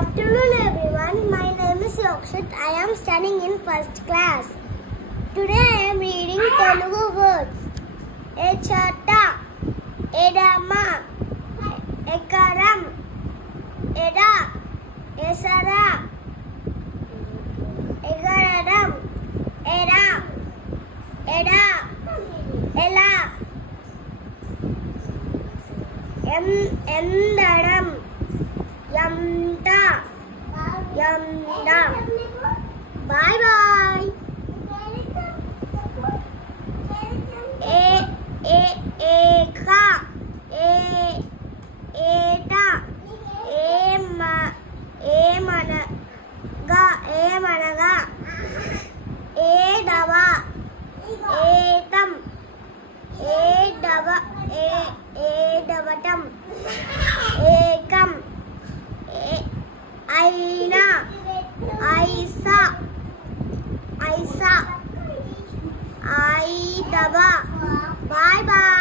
afternoon, everyone. My name is Yokshit. I am studying in first class. Today I am reading Telugu words. Echata, Edama, Ekaram, Eda, Esara, Egaradam, Era, Eda, Ela, Endaram, Yamda, Yamda. Bye bye. Eka, Eta, Emanaga, Edava, Etam, Edavatam, Ekam, Aina, Aisa, Aidava. Bye bye.